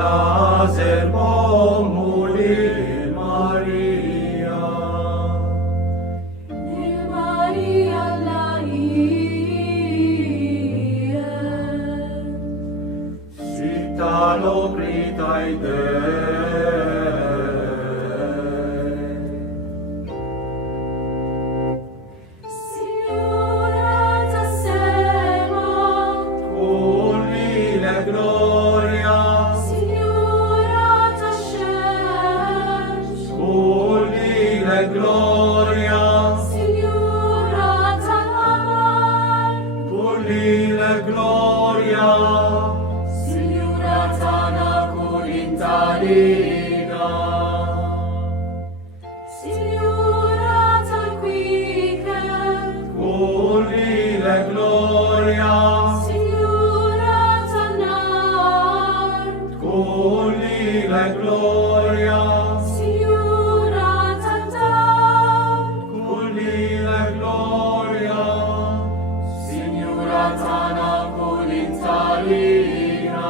laser pomuli Maria. Maria laie, Sita lopritai Signora tasema, Culile gloria, Signora tascesh, culile gloria, Signora talamar, culile gloria, Signora tana Corintalina, Signora talquique, culile gloria, Signora tanar, culile gloria, Signora tandam, culile gloria, Signora tana Corintalina.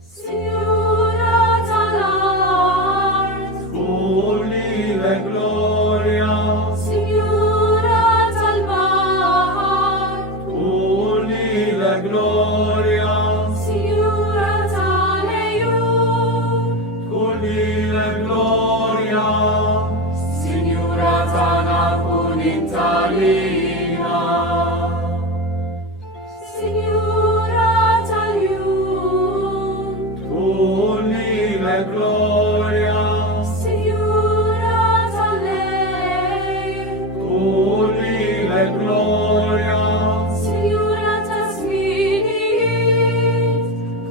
Signora talart, Culile gloria, Signora talmar, culile gloria, Signora taleiun, culile gloria, Signora tana Corintalina. Signora taliun, Culile gloria, Signora talei, culile gloria, Signora tasminit,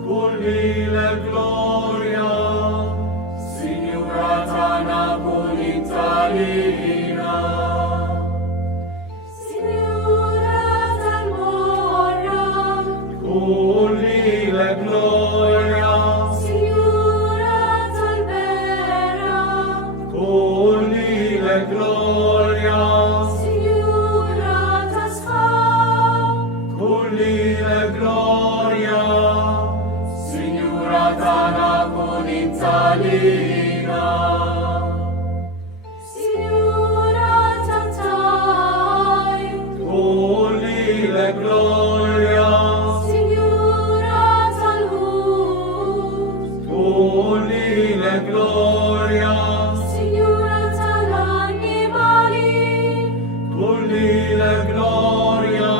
culile gloria, Signora tana Corintalina. Signora talmorra, Culile gloria, Signora talbera, culile gloria, Signora tascham, culile gloria, Signora tana Corintalina. Signora tatai, Culile gloria, Signora talhut, culile gloria, Signora talanimali, culile gloria,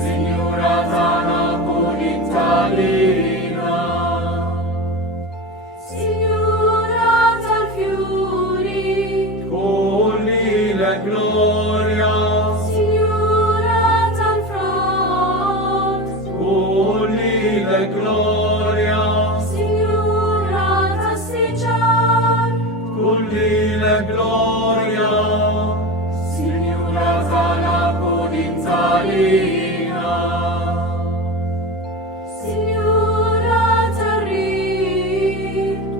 Signora tana Corintalina. Signora talfiuri, Culile gloria, Signora talfront, culile gloria, Signora tassigian, culile gloria, Signora tana Corintalina. Signora tarri,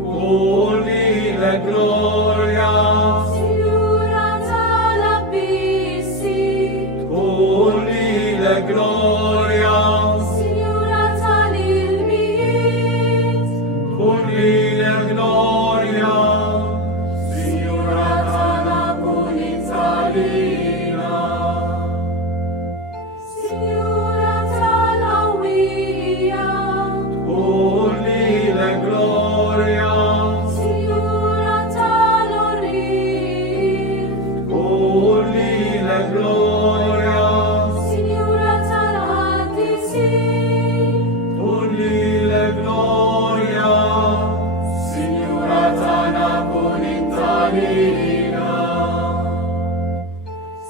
Culile gloria, Signora talabissi, culile gloria, Signora talilmiit, culile gloria, Signora tana Corintalina. Signora talawia, Culile gloria, Signora talorif, culile gloria, Signora talhadisi, culile gloria, Signora tana Corintalina.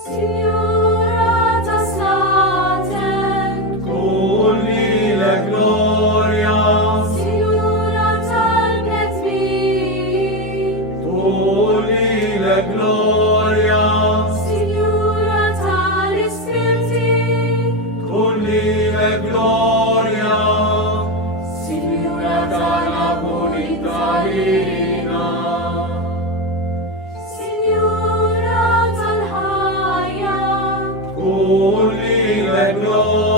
Signora tasaten, Culile gloria, Signora talbetmin, culile gloria, Signora talispirti, culile gloria, Signora tana Corintalina. Signora talhaya, Culile gloria,